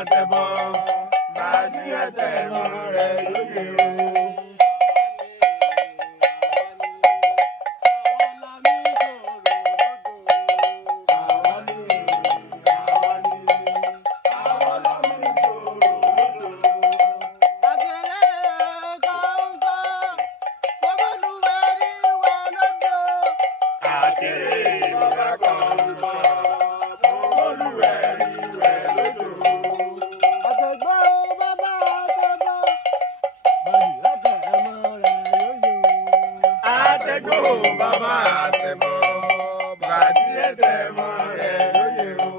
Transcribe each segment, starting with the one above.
àtẹ̀bọ̀ bàdí ẹ̀tẹ̀mọ́ rẹ̀ lóye o. Bàbá àtẹ̀bọ̀ bàdí ẹ̀tẹ̀mọ́ rẹ̀ lóye o.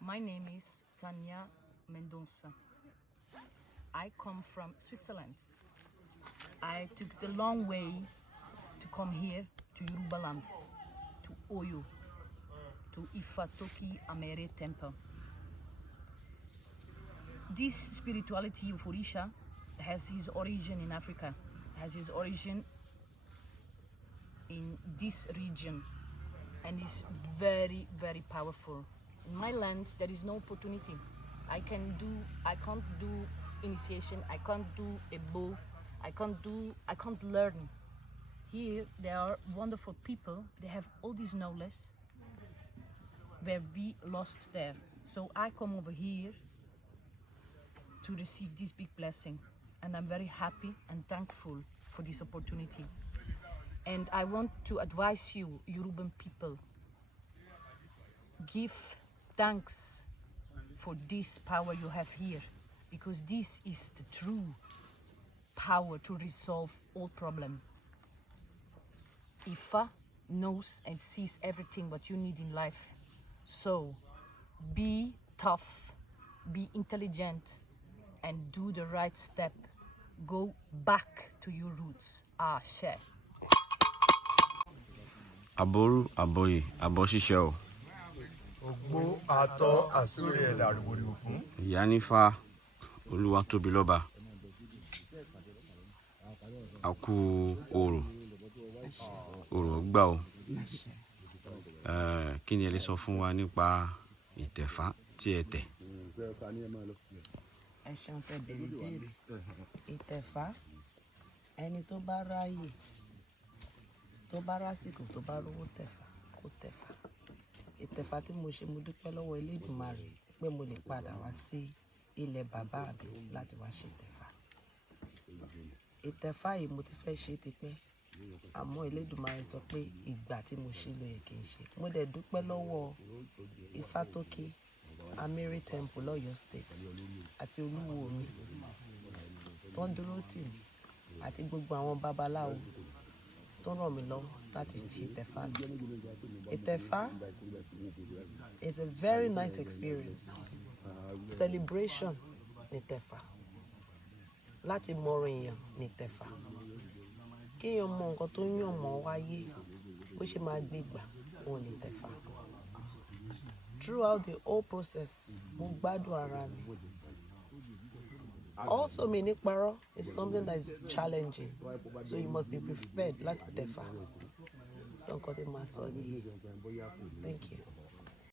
My name is Tanya Mendonça. I come from Switzerland. I took the long way to come here to Yoruba land, to Oyo, to Ifa Toki Amere Temple. This spirituality of Orisha has his origin in Africa, has his origin in this region, and is very, very powerful. In my land, there is no opportunity. I can't do initiation, I can't do a bow, I can't learn. Here, there are wonderful people, they have all this knowledge where we lost there. So I come over here to receive this big blessing, and I'm very happy and thankful for this opportunity. And I want to advise you, Yoruban people, give thanks for this power you have here, because this is the true power to resolve all problems. Ifa knows and sees everything what you need in life. So be tough, be intelligent, and do the right step. Go back to your roots. Ashe. Aboru aboye abosise o. Ogbo atọ àsúrè ẹ̀dà àrùbòrìbò fún. Ìyá nífà Olúwa tóbi lọ́ba. A kú orò gbà o. Kí ni ẹ lè sọ fún wa nípa Itefa tí ẹ tẹ̀? Ẹ ṣeun tẹ́ béèrè béèrè. Itefa, ẹni tó bá ráyè, tó bá rásìkò, tó bá rówó tẹ̀fà, kó tẹ̀fà. Itefa tí mo ṣe, mo dúpẹ́ lọ́wọ́ Elédùmarè pé mo lè padà wá sí ilẹ̀ bàbá mi láti wá ṣe Itefa. Itefa yìí mo ti fẹ́ ṣe tipẹ́, àmọ́ Elédùmarè sọ pé ìgbà tí mo ṣe ló yẹ kí n ṣe. Mo dẹ̀ dúpẹ́ lọ́wọ́ Ifa Toki Amere Temple l'Ọ̀yọ́ State àti olúwo mi tó ń dúró tì mí, àti gbogbo àwọn babaláwo tó ràn mí lọ́wọ́ láti ṣe Itefa. Itefa is a very nice experience. Celebration ní Itefa. Láti mọ̀rọ̀ èèyàn ní Itefa. Kéèyàn mọ nǹkan tó yàn mọ́ wáyé, bó ṣe máa gbé gbà òun ní Itefa. Throughout the whole process, mo gbádùn ara mi. Also, mi ní parọ́ is something that is challenging, so you must be prepared láti Itefa. Sọ nǹkan tí màá sọ ni. Thank you.